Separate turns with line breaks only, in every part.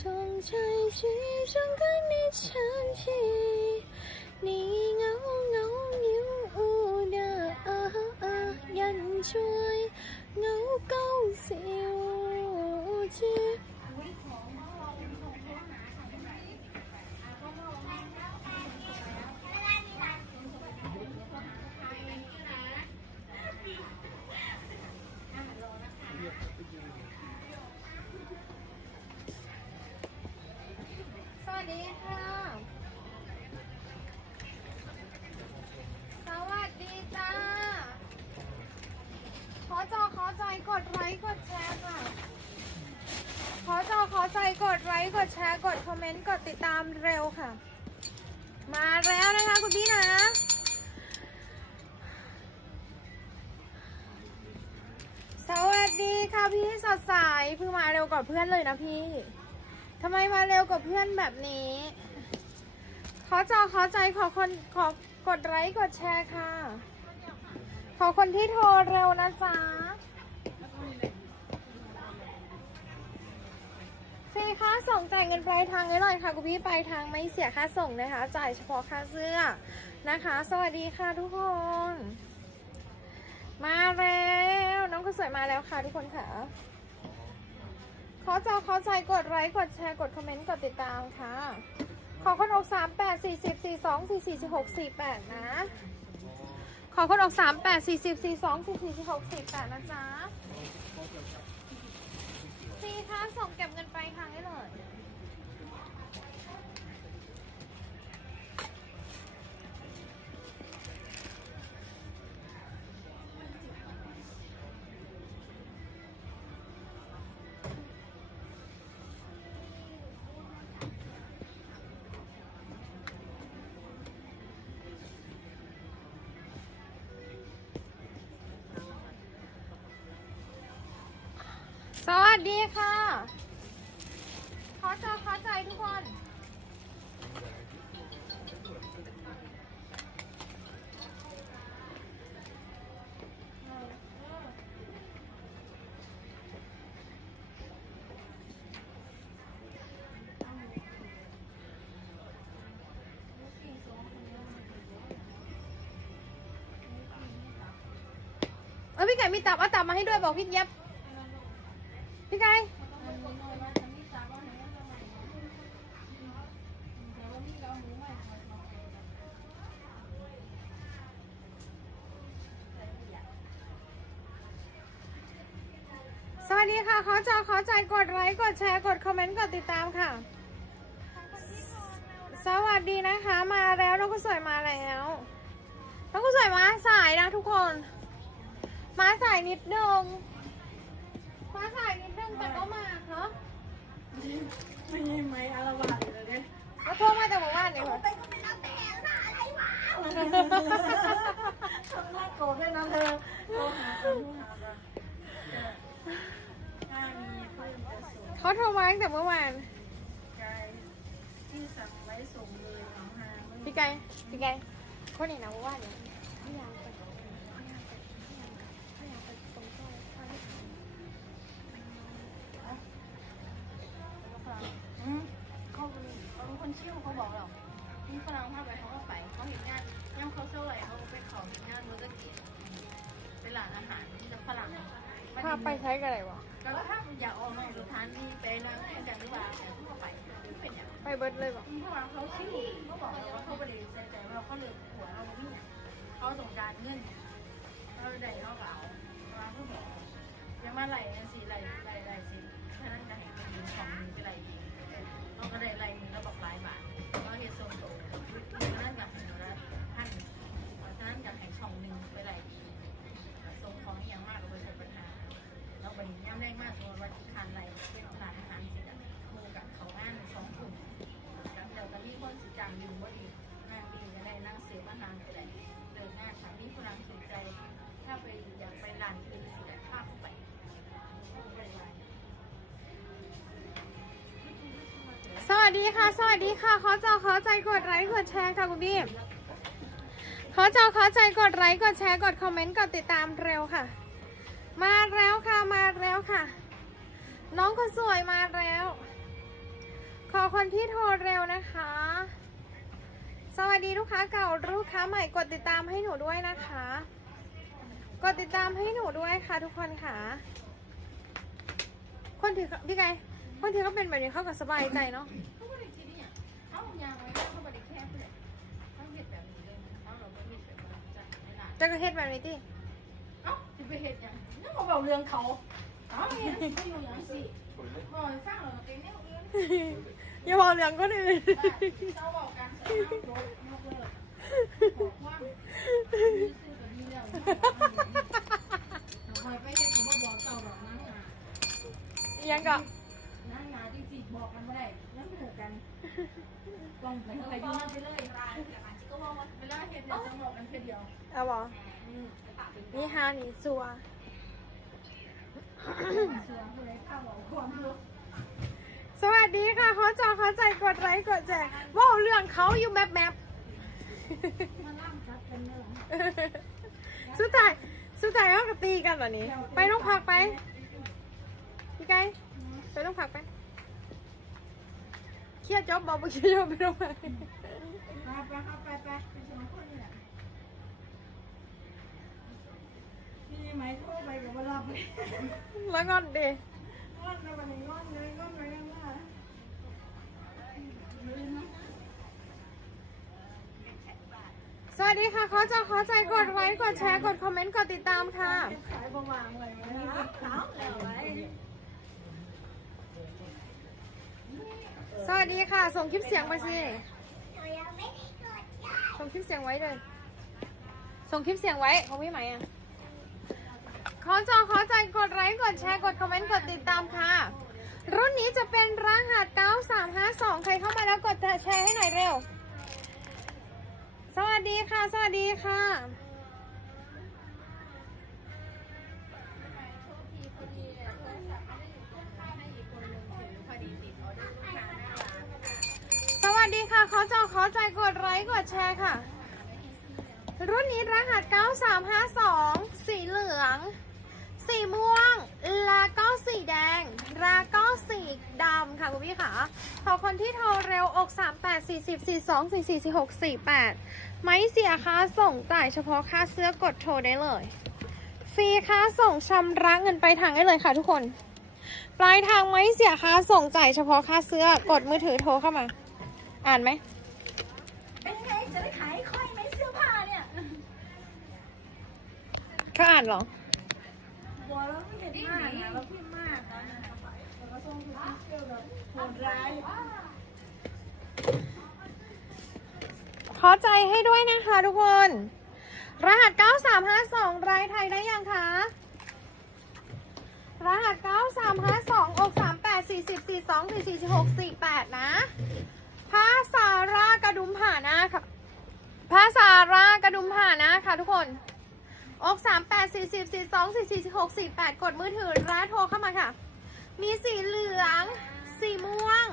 จงใจชี้จงกันในฉันชีนี่เงาเงายิ้วอูดาอาอายันช่วยเงาเก้าสิวจี
ไปยืน วัสดีค่ะ สวัสดีจ้า ขอจอขอใจกดไลค์กดแชร์ค่ะ ขอจอขอใจกดไลค์กดแชร์กดคอมเมนต์กดติดตามเร็วค่ะ มาแล้วนะคะคุณพี่นะสวัสดีค่ะพี่สดใสเพิ่งมาเร็วกว่าเพื่อนเลยนะพี่ ทำไมมาเร็วกว่าเพื่อนแบบนี้ ขอจอขอใจขอคนขอกดไลค์กดแชร์ค่ะ ขอคนที่โทรเร็วนะจ๊ะฟรีค่าส่งจ่ายเงินปลายทางไว้หน่อยค่ะคุณพี่ปลายทางไม่เสียค่าส่งนะคะ จ่ายเฉพาะค่าเสื้อนะคะ สวัสดีค่ะทุกคน มาแล้ว น้องก็สวยมาแล้วค่ะทุกคนค่ะ ขอจอขอใจกดไลค์กดแชร์กดคอมเมนต์กดติดตามค่ะ ขอคนออกสามแปดสี่สิบสี่สองสี่สี่สี่หกสี่แปดนะขอคนออกสามแปดสี่สิบสี่สองสี่สี่สี่หกสี่แปดนะจ๊ะสี่ค่ะส่งเก็บเงินไปลายทางได้เลย สวัสดีค่ะ ขอจอขอใจทุกคน เออพี่ไก่มีตับเอาตับมาให้ด้วยบอกพี่เย็บ พี่ไก่สวัสดีค่ะ ขอจอขอใจกดไลค์กดแชร์กดคอมเมนต์กดติดตามค่ะ สวัสดีนะคะมาแล้วน้องก็สวยมาแล้วน้องก็สวยมาสายนะทุกคน มาสายนิดนึง มาสายนิดนึงแต่ก็มาเนาะ
ไม่ใช่ไหมอารวาสเลยเนี่ย
เขาโทรมาจากหมู่บ้านเลยค่ะ
ไปก็ไม่รับแต่หน้าอะไรวะทำหน้าโกรธด้วยนะเธอโทรหาคนนู้นหาว่าถ้ามีเพื่อนจะส่ง
เขาโทรมาตั้งแต่เมื่อวาน
ไกลที่สั่งไว้ส่งเลยของหาง
พี่ไก่พี่ไก่คนนี้นะเมื่อวานเนี่ยพยายามไปพยายามไปพยายามไปพยายามไปตรงซอยซอยไม่ทัน
อืมเขาเป็น เขาเป็นคนเชี่ยวเขาบอกเรามีฝรั่งพาไปเขาก็ไปเขาเห็นงานย่ำเขาเท่าไหร่เขาก็ไปเขาเห็นงานมือตะเกียบเป็นร้านอาหารที่จะฝรั่ง
พาไปใช้กันอะไรวะ
ก็ถ้าอยากออกนอกสถานที่ไปนอนกันหรือเปล่าแต่ทั่วไปไม่เป็นอย่าง
ไปเบิร์ดเลยปะ
เพราะว่าเขาชิ่เขาบอกเราว่าเขาไม่ได้ใส่ใจว่าเขาเลยหัวเราไม่เนี่ยเขาต้องการเงินเขาได้เขาก็เอาว่าเขาบอกยังมาไหลสิไหลไหลไหลสิฉะนั้นจะเห็นเป็นของมือไปไหลดี เขาก็ได้ไหลมือแล้วบอกหลายบาทเขาเห็นทรงโตนั่นแบบเหนือท่านฉะนั้นจะแข่งช่องหนึ่งไปไหลดีทรงของยังมากก็ไม่ใช่ปัญหา เราไปย่ำแรงมากตัววัดทานอะไรเป็นร้านอาหารสิกับครูกับเขาบ้านสองกลุ่มแล้วเดี๋ยวจะมีคนสิจังอยู่ว่าดีนั่งดีจะได้นั่งเสียบ้านนางก็ได้เดินหน้าสามีคนนางสนใจ ถ้าไปอยากไปร้านอื่นสิได้ภาพไปไปไว้
ส วัสดีค่ะ สวัสดีค่ะขอจอขอใจกดไลค์กดแชร์ค่ะคุณพี่ขอจอขอใจกดไลค์กดแชร์กดคอมเมนต์กดติดตามเร็วค่ะ มาแล้วค่ะมาแล้วค่ะ น้องคนสวยมาแล้ว ขอคนที่โทรเร็วนะคะ สวัสดีลูกค้าเก่าลูกค้าใหม่กดติดตามให้หนูด้วยนะคะ กดติดตามให้หนูด้วยค่ะทุกคนค่ะ คนถือพี่ไก่คนถือเขาเป็นแบบนี้เขาก็สบายใจเนาะ
ยางไว้แล้วเขาไม่ได้แค่เพื่อนเขาเห็ดแบบนี้เลยเขาเราไม่มีเสียงใจไม่หลาน
จะกระเฮ็ดแบบนี้ติ
เอ้าจะไปเห็ดยังนี่มาบอกเรื่องเขาเอ้าเนี่ยไม่อยู่อย่างสิบอกให้ฟังเราเป็นแนวอื่น
อย่าบอกเรื่องคนอื่น
เราบอกกันเสร็จแล้วยกยกเลิกบอกว่ามีซื้อกับมีแล้วคอยไปเห็ดเขาบอกเจ้าดอกนั่งงา
ยังก็
นั่งงาจริงๆบอกกันไม่ได้นั่งหูกัน ต้องไปใครดูมันไปเลยก็ว่าเวลาเห็ดเนี่ยจะบอกกันแค่เดียว
เอาบอ
อืม
นี่ฮานี่ซัว
เชื่อผู้ใดข้าบอกความรู้
สวัสดีค่ะเขาจอเขาใจกดไลค์กดแชร์ว่าเรื่องเขาอยู่แมปแมป
มาล่ำคัดกันเนอะ
สุดท้ายสุดท้ายเขาก็ตีกันเหรอนี่ไปโรงพักไปพี่ไก่ไปโรงพักไป เครียดจอบบอกว่าเครียดจอบไปโรงพัก
ไปไปเข้าไปไปไปสองคนนี่แหละนี่ไหมโทรไปกับว่ารับเลย
แล้วงอนเด
งอนนะวันนี้งอนเลยงอนไปกันว่า
สวัสดีค่ะเขาจอเขาใจกดไลค์กดแชร์กดคอมเมนต์กดติดตามค่ะ
ขายประวางเลยนะเท้าแล้วไว้
สวัสดีค่ะ ส่งคลิปเสียงมาสิส่งคลิปเสียงไว้เลย ส่งคลิปเสียงไว้ของพี่ไหมอะขอจอขอใจกดไลค์กดแชร์กดคอมเมนต์กดติดตามค่ะ รุ่นนี้จะเป็นรหัส9352 ใครเข้ามาแล้วกดแชร์ให้หน่อยเร็ว สวัสดีค่ะ สวัสดีค่ะ ค่ะขอจอขอใจกดไลค์กดแชร์ค่ะ รุ่นนี้รหัส 9352 สีเหลือง สีม่วง แล้วก็สีแดง แล้วก็สีดำค่ะคุณพี่ค่ะ ขอคนที่โทรเร็วอก 38 40 42 44 46 48 ไม่เสียค่าส่งจ่ายเฉพาะค่าเสื้อกดโทรได้เลย ฟรีค่าส่งชำระเงินไปทางได้เลยค่ะทุกคน ปลายทางไม่เสียค่าส่งจ่ายเฉพาะค่าเสื้อกดมือถือโทรเข้ามา อ่านไหม
เป็นไงจะได้ขายค่อยไหมเสื้อผ้าเนี่ย
เขาอ่านเหรอ
บัวแล้วไม่เห็นมากนะแล้วพี่มากนะแล้วก็ส่งทุกเที่ยวแบบโหดร้าย
ขอใจให้ด้วยนะคะทุกคน รหัส 9352รายไทยได้ยังคะ รหัส 9352อก38 40 42 44 46 48 นะ พระสารากระดุมผ่าหนะครับพระสารากระดุมผ่าหนะค่ะทุกคนอกสามแปดสี่สิบสี่สองสี่สี่หกสี่แปดกดมือถือร้านโทรเข้ามาค่ะ มีสีเหลือง สีม่วง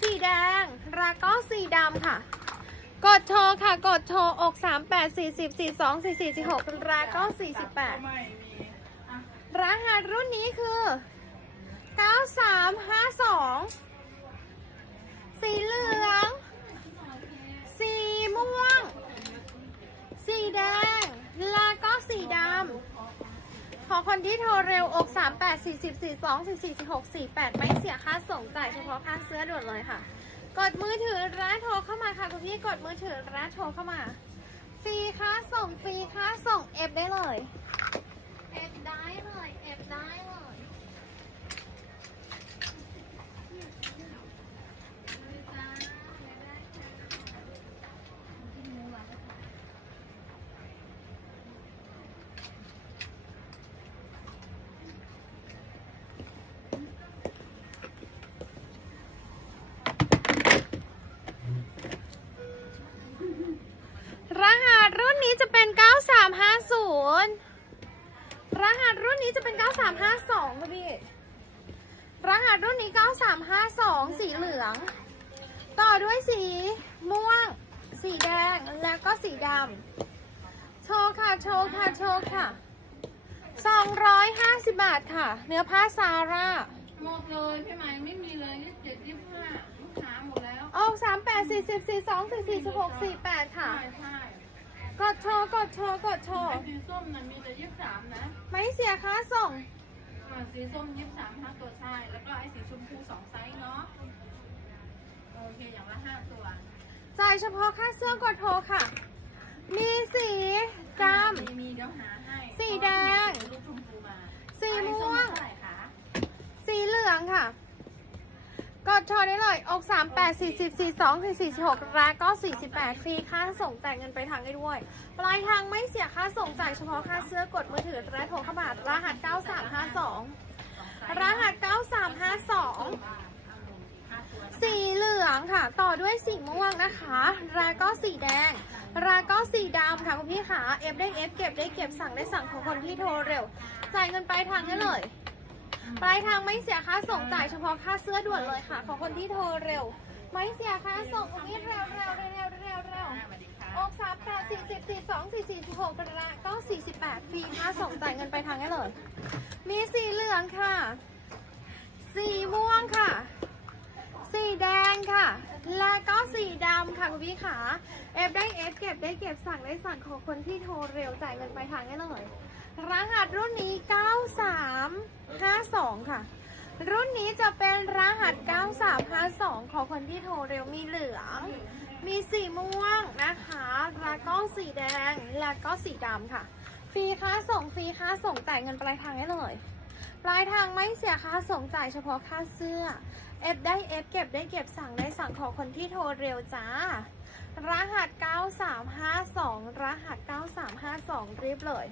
สีแดงแล้วก็สีดำค่ะ กดโทรค่ะ กดโทรอกสามแปดสี่สิบสี่สองสี่สี่สี่หกแล้วก็สี่
สิบแปด
ราคารุ่นนี้คือเก้าสามห้าสอง สีเหลือง สีม่วง สีแดง แล้วก็สีดำ ขอคนที่โทรเร็วอก 3 8 4 0 4 2 4 4 6 4 8 ไม่เสียค่าส่งจ่ายเฉพาะค่าเสื้อด่วนเลยค่ะ กดมือถือร้านโทรเข้ามาค่ะคุณพี่กดมือถือร้านโทรเข้ามา ฟรีค่าส่งฟรีค่าส่งเอฟได้เลย เอฟได้เลยเอฟได้เลย 9352สีเหลือง ต่อด้วยสีม่วง สีแดงแล้วก็สีดำโชว์ค่ะโชว์ค่ะโชว์ค่ะ 250 บาทค่ะ เนื้อผ้าซาร่า
หมดเลยพี่ไหมไม่มีเลยยี่สิบเจ็ดยี่สิบห้าหมดแล้ว
ออกสามแปดสี่สิบสี่สองสี่สี่สิบหกสี่แปดค่ะ
ใช่ใช่
กดโชว์กดโชว์กดโชว์
ไอ้สีส้มน่ะมีแต่ยี่สิบสามนะ
ไม่เสียค่าส่ง
อ่าสีส้มยี่สิบสามห้าตัวใช่ แล้วก็ไอ้สีชมพูสองไซส์เนาะ โอเค อย่างละห้าตัว
จ่ายเฉพาะค่าเสื้อกดโทรค่ะ มีสีด
มีมีเดี๋ยวหาให้
สีแดง
ลูกชมพูมา
สีม่วง
ไอ้ส้เท่าไหร่คะำ
สีเหลืองค่ะ กดโทรได้เลยอกสามแปดสี่สิบสี่สองสี่สี่สิบหกและก็สี่สิบแปดฟรีค่าส่งจ่ายเงินไปทางได้ด้วยปลายทางไม่เสียค่าส่งจ่ายเฉพาะค่าเสื้อกดมือถือและโทรเข้ามารหัสเก้าสามห้าสองรหัสเก้าสามห้าสองสีเหลืองค่ะ ต่อด้วยสีม่วงนะคะแล้วก็สีแดงแล้วก็สีดำค่ะคุณพี่ขาเอฟได้เอฟเก็บได้เก็บสั่งได้สั่งของคนที่โทรเร็ว จ่ายเงินไปทางได้เลย ปลายทางไม่เสียค่าส่งจ่ายเฉพาะค่าเสื้อด่วนเลยค่ะ ของคนที่โทรเร็ว ไม่เสียค่าส่งคุณพี่เร็วเร็วเร็วเร็วเร็วเร็ว
สวัสดีค่ะ
อกสามแปดสี่สิบสี่สองสี่สี่สิบหกและก็สี่สิบแปดฟรีค่าส่งจ่ายเงินปลายทางได้เลย มีสีเหลืองค่ะ สีม่วงค่ะ สีแดงค่ะ และก็สีดำค่ะคุณพี่ขาเอฟได้เอฟเก็บได้เก็บสั่งได้สั่งของคนที่โทรเร็วจ่ายเงินปลายทางได้เลย รหัสรุ่นนี้ 9352 ค่ะ รุ่นนี้จะเป็นรหัส 9352 ของคนที่โทรเร็วมีเหลือง มีสีม่วงนะคะ แล้วก็สีแดง แล้วก็สีดำค่ะ ฟรีค่าส่งฟรีค่าส่งจ่ายเงินปลายทางได้เลย ปลายทางไม่เสียค่าส่งจ่ายเฉพาะค่าเสื้อ เอฟได้เอฟเก็บได้เก็บสั่งได้สั่งของคนที่โทรเร็วจ้ารหัส 9352 รหัส 9352รีบเลย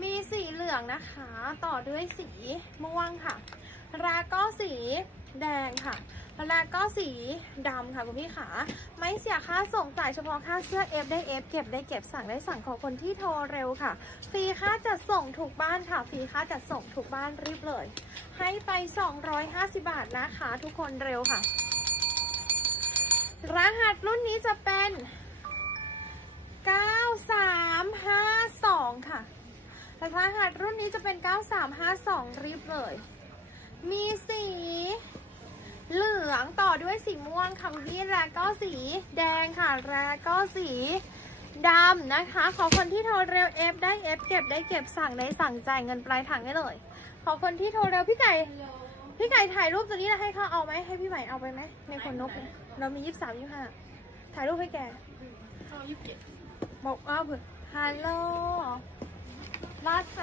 มีสีเหลืองนะคะ ต่อด้วยสีม่วงค่ะ แล้วก็สีแดงค่ะ แล้วก็สีดำค่ะคุณพี่ขาไม่เสียค่าส่งจ่ายเฉพาะค่าเสื้อเอฟได้เอฟเก็บได้เก็บสั่งได้สั่งของคนที่โทรเร็วค่ะ ฟรีค่าจัดส่งถูกบ้านค่ะ ฟรีค่าจัดส่งถูกบ้านรีบเลย ให้ไป 250 บาทนะคะ ทุกคนเร็วค่ะ รหัสรุ่นนี้จะเป็น 9352 ค่ะ รหัสรุ่นนี้จะเป็น 9352รีบเลย มีสีเหลืองต่อด้วยสีม่วงค่ะคุณพี่แล้วก็สีแดงค่ะแล้วก็สีดำนะคะ ขอคนที่โทรเร็ว F ได้ F เก็บได้เก็บสั่งได้สั่งจ่ายเงินปลายทางได้เลย ขอคนที่โทรเร็วพี่ไก่พี่ไก่ถ่ายรูปตัวนี้แล้วให้เขาเอาไหมให้พี่ใหม่เอาไปไหมในคนนกเนี่ยเรามียี่สิบสามยี่ห้าถ่ายรูปให้แก
เข้ายี่สิบเจ็ด
บอกว่าเผื่อฮัลโหล ลักษ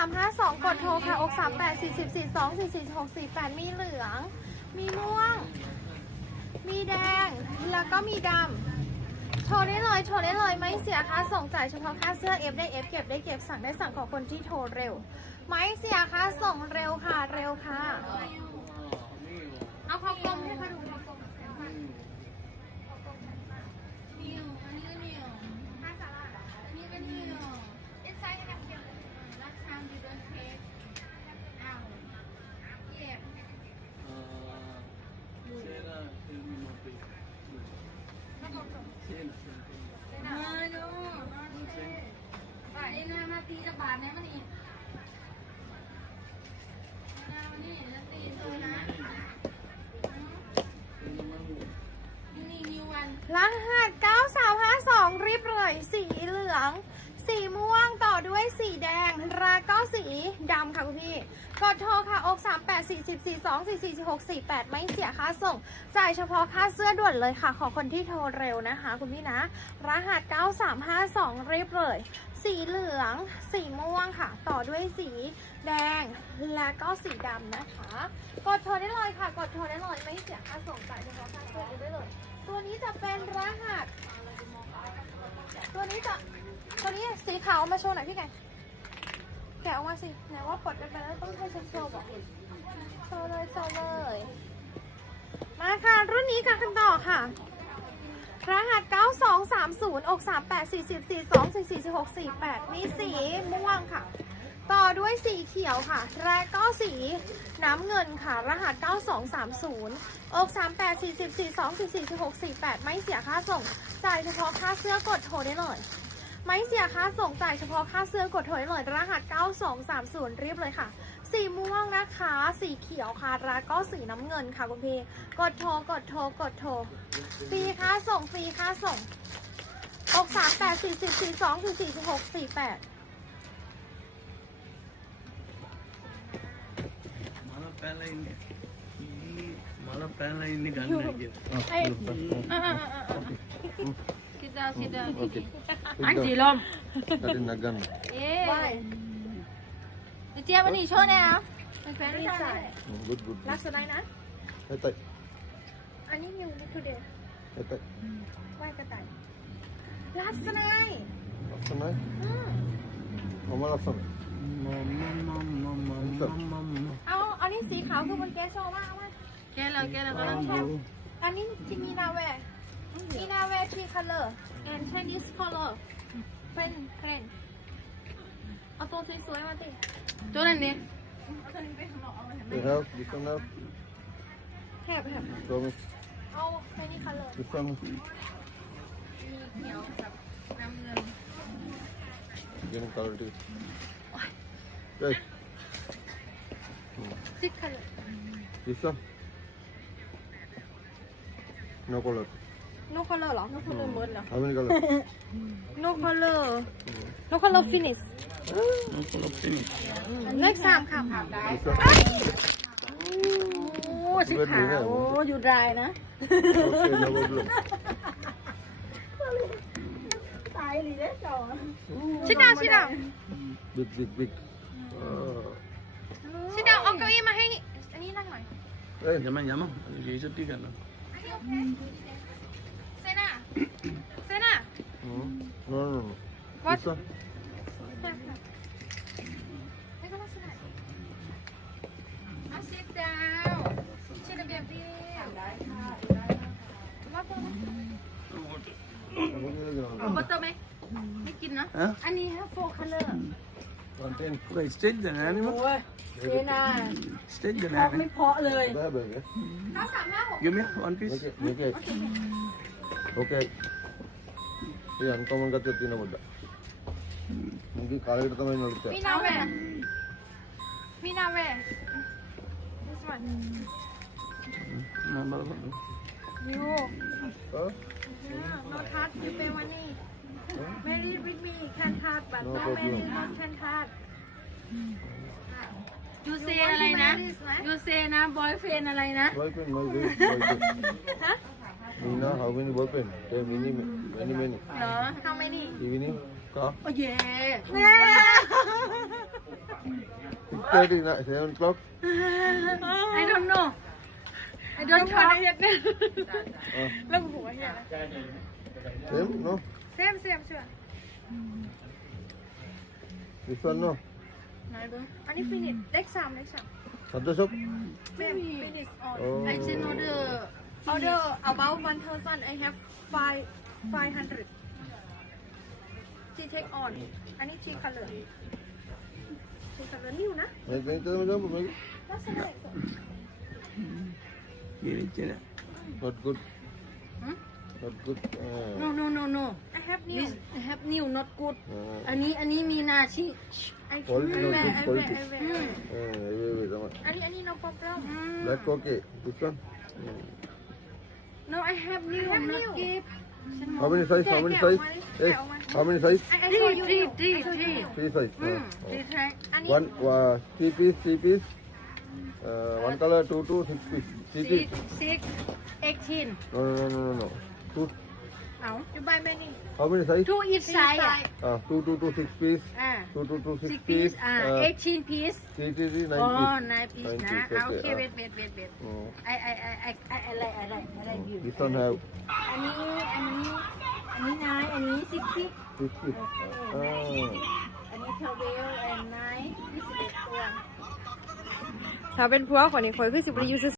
ามห้าสองกดโทรค่ะอกสี่หกสี่แปดมีเหลือง มีม่วง มีแดง แล้วก็มีดำ โทรได้เลย โทรได้เลยไม่เสียค่าส่งจ่ายเฉพาะค่าเสื้อเอฟได้ฟเก็บได้เก็บสั่งได้สั่งของคนที่โทรเร็ว ไม่เสียค่าส่งเร็วค่ะ รหัส 9352รีบเลยสีเหลือง สีม่วงต่อด้วยสีแดงแล้วก็สีดำค่ะคุณพี่ กดโทรค่ะ อก 38 40 42 44 46 48 ไม่เสียค่าส่ง จ่ายเฉพาะค่าเสื้อด่วนเลยค่ะ ขอคนที่โทรเร็วนะคะ คุณพี่นะ รหัส 9352รีบเลย สีเหลือง สีม่วงค่ะ ต่อด้วยสีแดง และก็สีดำนะคะ กดโทรได้เลยค่ะ กดโทรได้เลย ไม่เสียค่าส่งจ่ายเฉพาะค่าเสื้อได้เลย ตัวนี้จะเป็นรหัส ตัวนี้จะตัวนี้สีขาวเอามาโชว์หน่อยพี่ไก่แกะออกมาสิไหนว่าปลดกันไปแล้วต้องให้โชว์บอกโชว์เลยโชว์เลย มาค่ะ รุ่นนี้กันกันต่อค่ะ รหัส 9230อก38 40 42 44 16 48 มีสีม่วงค่ะ ต่อด้วยสีเขียวค่ะแรกก็สีน้ำเงินค่ะ รหัส 9230 อก 3 8 4 0 4 2 4 4 6 4 8 ไม่เสียค่าส่ง จ่ายเฉพาะค่าเสื้อกดโทรได้เลย ไม่เสียค่าส่งจ่ายเฉพาะค่าเสื้อกดโทรได้เลย รหัส 9230เรียบเลยค่ะ สีม่วงนะคะ สีเขียวค่ะร้าก็สีน้ำเงินค่ะคุณพี่ กดโทร กดโทร กดโทร ฟรีค่าส่ง ฟรีค่าส่ง6 3 8 4 0
4 2 4 4 6 4 8 गिर
คิดดาวคิดดาว
Okay.
อัน
Sit
สี
down.
ลม
That is Nagan.
เอ๊ะเจี๊ยบอันนี้โชว์แนวเป็นแฟน
นี่
ไม่
ใส่
ใส่
Mm, Good, good.
ลักษณะนะ
Hey, tay.
อันนี้นิวทูเดย์
Hey, tay.
ไหวกระต่ายลักษณะ
Asana.
อืม
Mama asana.
mama mama mama mama
เอาอัน นี้สีขาวคือบนแกสโซว่าเอามา
แกแล้วแกแล้วก็ต้อง
อันนี้ที่มีนาแวร์มีนาแวร์ทรีคัลเลอร์ and Chinese color เป็นเทรนเอาตัวสวยๆมาสิ
โจนั่นนี่
You have this one have.
แถบแถบ
Show me.
เอา Chinese color
This one.
เขียวกับน้ำเงิน
Give me color too. Hey.
ซิก color
This one. No color.
no color เหรอ no color หมดเหรอ
How many color?
no color no color finish
no color finish
เลขสามค่ะ
This one.
โอ้สีขาวโอ้อยู่ดรายนะ
Okay, no problem.
ชิดดาวชิดดาว
Big, big, big. Uh,
ชิดดาวเอา เก้าอี้มาให้ อันนี้นั่งหน่อย
hey.
llama llama ये जो ठीक है ना
อันนี้โอเคเซน่าเซน่า
Mm. No, no, no.
What?
This one.
ไม่ก็ลักษณะเอาชิดดาวชิดดาวแบบนี้มาปุ๊บ
How many color?
บัตเตอร์ไหมไม่กินนะ
हाँ
อันนี้ฮะโฟคัลเลอร์
content. Wait,
stage an โอ้ animal?
ยเจน่า
Stage เพ an
ราะไม่ animal? เพราะเลย
That
burger. ถ้าสามห้าหก
Give me one piece.
Okay, okay. Okay. ఇది అంతమంగా తినబడ్డ ఇంక కాళిడతమైన నడుస్తా
มีนาเวมีนาเว this one
No,
no,
no.
you no touch you pay money marry with me can touch but
No
no
problem.
marry not can touch
ยูเซอะไรนะยูเซนะบอยเฟนอะไรนะ
Boyfriend, my baby, boyfriend.
ฮะ
Nina, how many boyfriend? There are many, many, many.
เหรอ
how many
Evening, ka?
โอ้เย่
เนี่ย
Six thirty, na- seven o'clock.
I don't know I don't talk
Uh,
แล้วหัวเฮีย
same, no?
Same, same, sure.
This one no. Ani finish.
Next time, next time. Sadda soup? Same, finish all.
Oh.
I just order
order about one thousand. I have five five hundred. She take on. Ani she color. She color new
na. Wait, wait, wait,
wait, wait. What's the next?
Yeah, it's good.
But good.
Hmm?
Not good. Uh,
no no no no
I have new
this have new not good
uh,
อันนี้อันนี้มีนาชิ
I
Quality
I
not
wear
good,
I wear
quality.
I wear
อืม
uh, wait, wait, wait.
อันนี้อันนี้ no problem
Black, okay. This one? Mm.
no I have new
have
not
new.
give ฉันมอง
How many size? How many size? Hey, how many size?
I I
three
show you
three
new.
three
I show you
three
new.
Three size.
อืม
Uh,
three
oh.
track
อันนี้
One, uh, three piece, three piece. Uh, one color, two, two, six piece. Three
six
piece.
six eighteen
No, no, no, no, no. Two.
เอา
you buy many
How many size?
two each side อ่ะ
Uh, two, two, two, six piece.
อ่า
Two, two, two, six
six
piece.
piece อ่า
Uh,
eighteen piece
three, three, three, nine
อ๋อ
piece.
nine piece
Nine
นะ
piece,
อ่าโอ
okay,
เค
ah.
เวทเวทเวทเวท
Mm.
I I I I I I like I like I like you
This one have
อันนี้อันนี้อันนี้นายอันนี้ซิกซิก
six piece. Ah.
อันนี้ทาวเวลแอนไนท์ยี่สิบเอ็ดตัว
ถ้าเป็นผัวคนนี้คอยคือสิบริยู